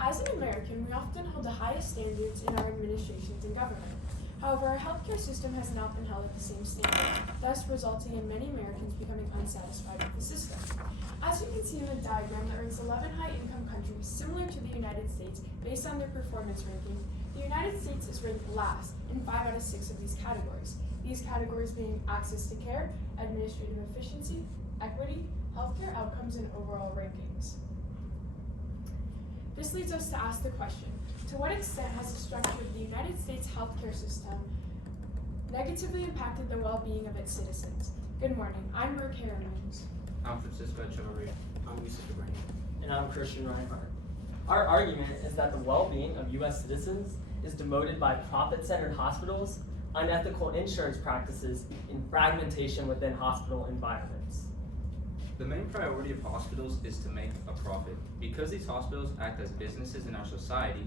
As an American, we often hold the highest standards in our administrations and government. However, our healthcare system has not been held at the same standard, thus resulting in many Americans becoming unsatisfied with the system. As you can see in the diagram that ranks 11 high-income countries similar to the United States based on their performance rankings, the United States is ranked last in 5 out of 6 of these categories. These categories being access to care, administrative efficiency, equity, healthcare outcomes, and overall rankings. This leads us to ask the question, to what extent has the structure of the United States healthcare system negatively impacted the well-being of its citizens? Good morning, I'm Brooke Harriman. I'm Francisco Echevarria. I'm Yusuf Ibrahim. And I'm Christian Reinhardt. Our argument is that the well-being of U.S. citizens is demoted by profit-centered hospitals, unethical insurance practices, and fragmentation within hospital environments. The main priority of hospitals is to make a profit. Because these hospitals act as businesses in our society,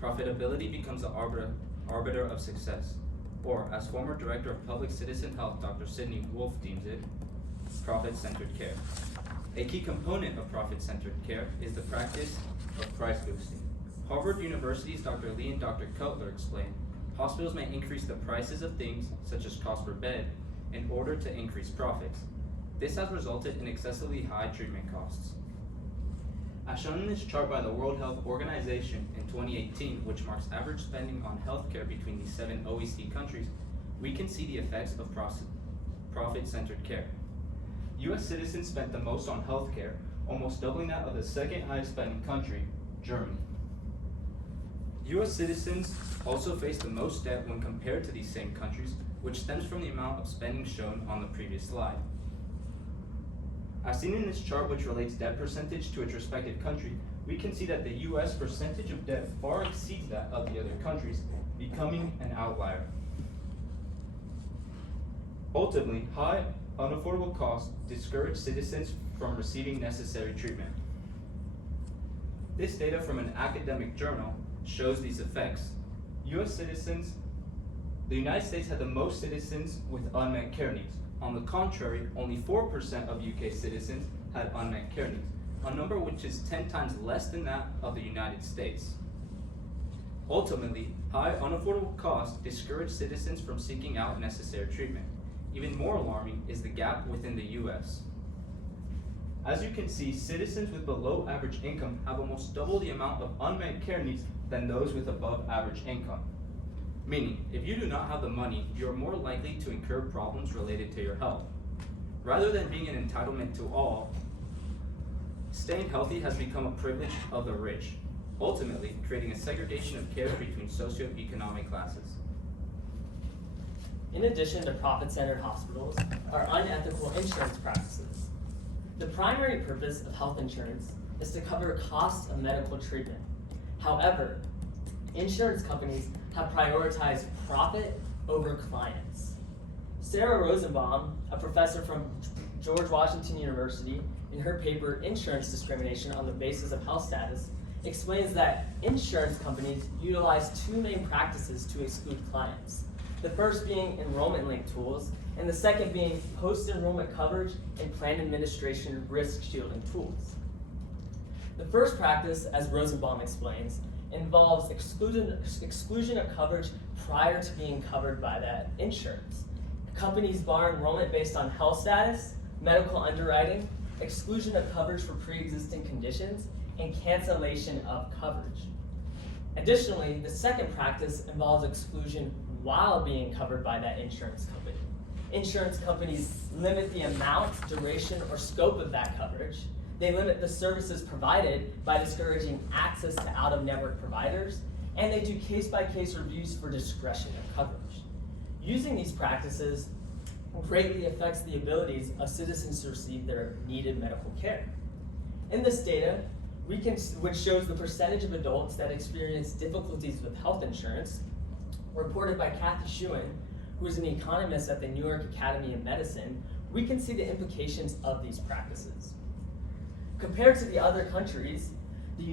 profitability becomes the arbiter of success. Or, as former Director of Public Citizen Health, Dr. Sidney Wolf deems it, profit-centered care. A key component of profit-centered care is the practice of price boosting. Harvard University's Dr. Lee and Dr. Cutler explain, hospitals may increase the prices of things, such as cost per bed, in order to increase profits. This has resulted in excessively high treatment costs. As shown in this chart by the World Health Organization in 2018, which marks average spending on healthcare between the 7 OECD countries, we can see the effects of profit-centered care. U.S. citizens spent the most on healthcare, almost doubling that of the second highest spending country, Germany. U.S. citizens also face the most debt when compared to these same countries, which stems from the amount of spending shown on the previous slide. As seen in this chart, which relates debt percentage to its respective country, we can see that the U.S. percentage of debt far exceeds that of the other countries, becoming an outlier. Ultimately, high, unaffordable costs discourage citizens from receiving necessary treatment. This data from an academic journal shows these effects. The United States had the most citizens with unmet care needs. On the contrary, only 4% of UK citizens had unmet care needs, a number which is 10 times less than that of the United States. Ultimately, high unaffordable costs discourage citizens from seeking out necessary treatment. Even more alarming is the gap within the US. As you can see, citizens with below average income have almost double the amount of unmet care needs than those with above average income. Meaning, if you do not have the money, you are more likely to incur problems related to your health. Rather than being an entitlement to all, staying healthy has become a privilege of the rich, ultimately creating a segregation of care between socioeconomic classes. In addition to profit-centered hospitals are unethical insurance practices. The primary purpose of health insurance is to cover costs of medical treatment. However, insurance companies have prioritized profit over clients. Sarah Rosenbaum, a professor from George Washington University, in her paper, Insurance Discrimination on the Basis of Health Status, explains that insurance companies utilize 2 main practices to exclude clients. The first being enrollment-linked tools, and the second being post-enrollment coverage and plan administration risk-shielding tools. The first practice, as Rosenbaum explains, involves exclusion of coverage prior to being covered by that insurance. Companies bar enrollment based on health status, medical underwriting, exclusion of coverage for pre-existing conditions, and cancellation of coverage. Additionally, the second practice involves exclusion while being covered by that insurance company. Insurance companies limit the amount, duration, or scope of that coverage. They limit the services provided by discouraging access to out-of-network providers, and they do case-by-case reviews for discretion of coverage. Using these practices greatly affects the abilities of citizens to receive their needed medical care. In this data, which shows the percentage of adults that experience difficulties with health insurance, reported by Kathy Schuen, who is an economist at the New York Academy of Medicine, we can see the implications of these practices. Compared to the other countries, the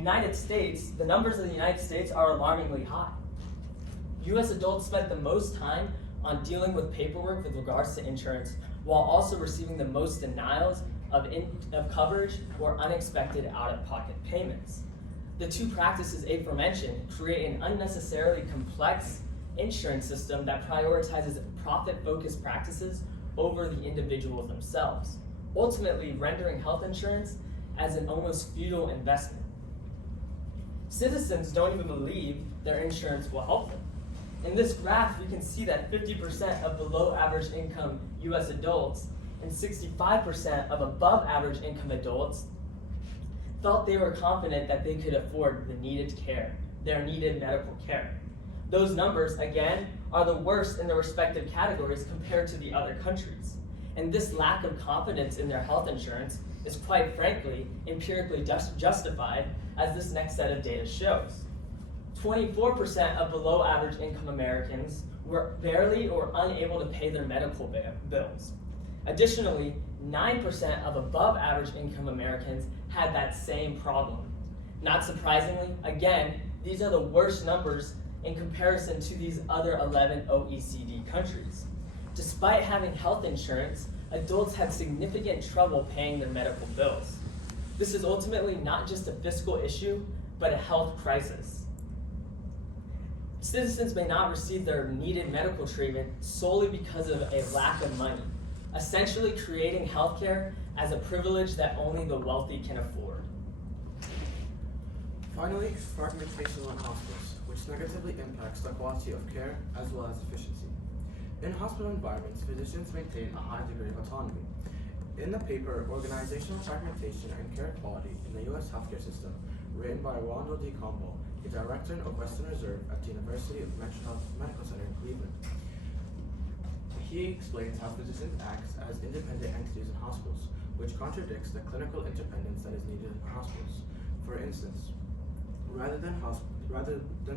numbers of the United States are alarmingly high. US adults spent the most time on dealing with paperwork with regards to insurance, while also receiving the most denials of coverage or unexpected out-of-pocket payments. The two practices aforementioned create an unnecessarily complex insurance system that prioritizes profit-focused practices over the individuals themselves, ultimately rendering health insurance as an almost futile investment. Citizens don't even believe their insurance will help them. In this graph, you can see that 50% of below average income US adults and 65% of above average income adults felt they were confident that they could afford the needed care, their needed medical care. Those numbers, again, are the worst in their respective categories compared to the other countries. And this lack of confidence in their health insurance is quite frankly empirically justified, as this next set of data shows. 24% of below average income Americans were barely or unable to pay their medical bills. Additionally, 9% of above average income Americans had that same problem. Not surprisingly, again, these are the worst numbers in comparison to these other 11 OECD countries. Despite having health insurance, adults had significant trouble paying their medical bills. This is ultimately not just a fiscal issue, but a health crisis. Citizens may not receive their needed medical treatment solely because of a lack of money, essentially creating healthcare as a privilege that only the wealthy can afford. Finally, fragmentation on hospitals, which negatively impacts the quality of care as well as efficiency. In hospital environments, physicians maintain a high degree of autonomy. In the paper, Organizational Fragmentation and Care Quality in the U.S. Healthcare System, written by Rondo D. Campbell, a director of Western Reserve at the University of Metro Health Medical Center in Cleveland. He explains how physicians act as independent entities in hospitals, which contradicts the clinical independence that is needed in hospitals. For instance, rather than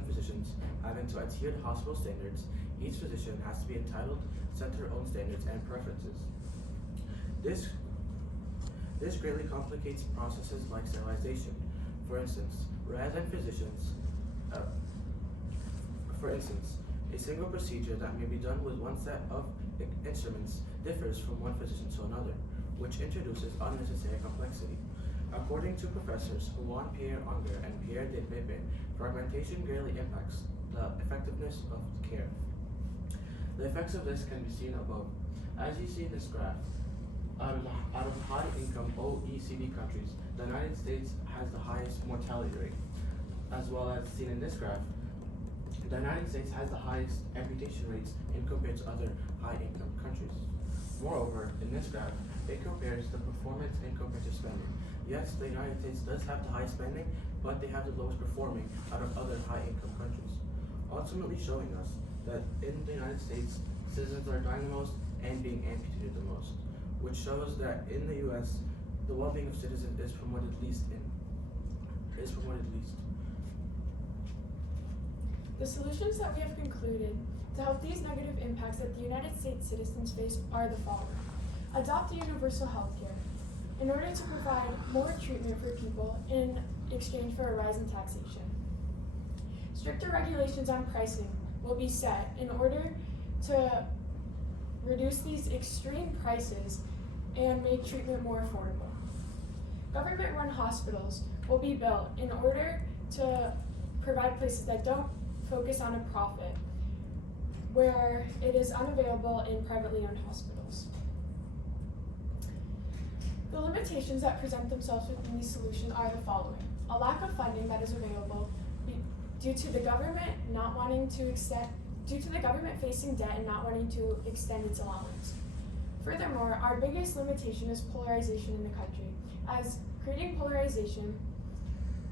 physicians having to adhere to hospital standards, each physician has to be entitled to set their own standards and preferences. This greatly complicates processes like sterilization. For instance, a single procedure that may be done with one set of instruments differs from one physician to another, which introduces unnecessary complexity. According to professors Juan Pierre Unger and Pierre de Pepe, fragmentation greatly impacts the effectiveness of care. The effects of this can be seen above. As you see in this graph, out of high-income OECD countries, the United States has the highest mortality rate. As well as seen in this graph, the United States has the highest amputation rates in compared to other high-income countries. Moreover, in this graph, it compares the performance in compared to spending. Yes, the United States does have the highest spending, but they have the lowest performing out of other high-income countries, ultimately showing us that in the United States, citizens are dying the most and being amputated the most, which shows that in the U.S., the well-being of citizens is promoted least. The solutions that we have concluded to help these negative impacts that the United States citizens face are the following. Adopt universal health care in order to provide more treatment for people in exchange for a rise in taxation. Stricter regulations on pricing will be set in order to reduce these extreme prices and make treatment more affordable. Government-run hospitals will be built in order to provide places that don't focus on a profit, where it is unavailable in privately owned hospitals. The limitations that present themselves within these solutions are the following. A lack of funding that is available due to the government facing debt and not wanting to extend its allowance. Furthermore, our biggest limitation is polarization in the country, as creating polarization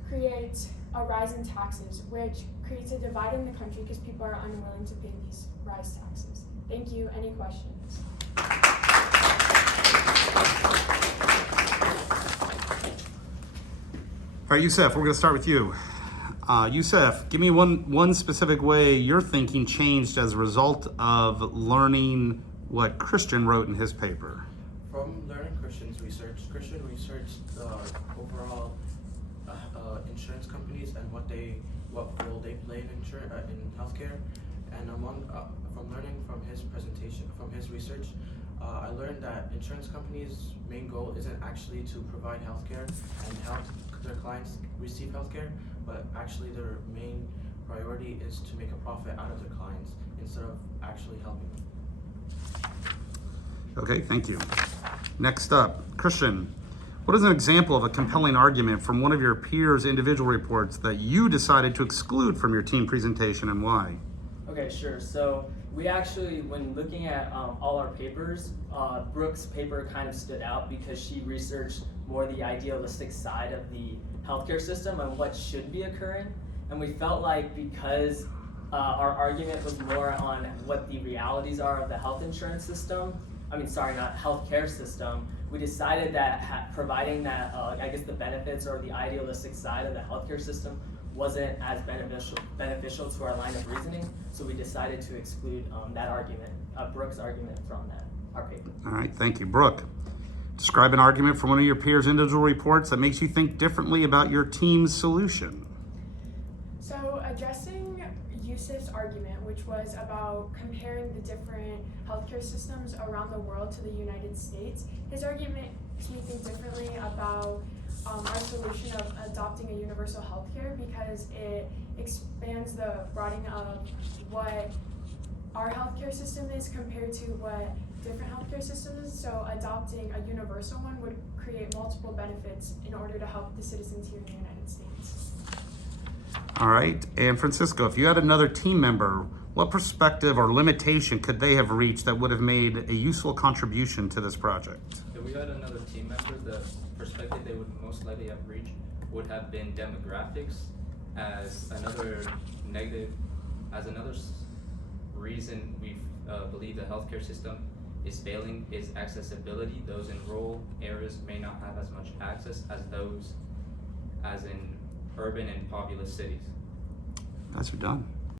creates a rise in taxes, which creates a divide in the country because people are unwilling to pay these rise taxes. Thank you. Any questions? All right, Youssef, we're going to start with you. Youssef, give me one specific way your thinking changed as a result of learning what Christian wrote in his paper. From learning Christian researched the overall insurance companies and what role they play in healthcare, and from learning from his research, I learned that insurance companies' main goal isn't actually to provide healthcare and their clients receive healthcare, but actually their main priority is to make a profit out of their clients instead of actually helping them. Okay, thank you. Next up, Christian, what is an example of a compelling argument from one of your peers' individual reports that you decided to exclude from your team presentation and why? Okay, sure. So we actually, when looking at all our papers, Brooke's paper kind of stood out because she researched more the idealistic side of the healthcare system and what should be occurring. And we felt like because our argument was more on what the realities are of the health insurance system, not healthcare system, we decided that providing that, I guess the benefits or the idealistic side of the healthcare system wasn't as beneficial to our line of reasoning, so we decided to exclude that argument, Brooke's argument from our paper. All right, thank you. Brooke, describe an argument from one of your peers' individual reports that makes you think differently about your team's solution. So addressing Yusuf's argument, which was about comparing the different healthcare systems around the world to the United States, his argument makes me think differently about our solution of adopting a universal healthcare because it expands the broadening of what our healthcare system is compared to what different healthcare systems is. So adopting a universal one would create multiple benefits in order to help the citizens here in the United States. All right, and Francisco, if you had another team member, what perspective or limitation could they have reached that would have made a useful contribution to this project? If we had another team member, the perspective they would most likely have reached would have been demographics as another reason we believe the healthcare system is failing is accessibility. Those in rural areas may not have as much access as those as in urban and populous cities. Guys are done.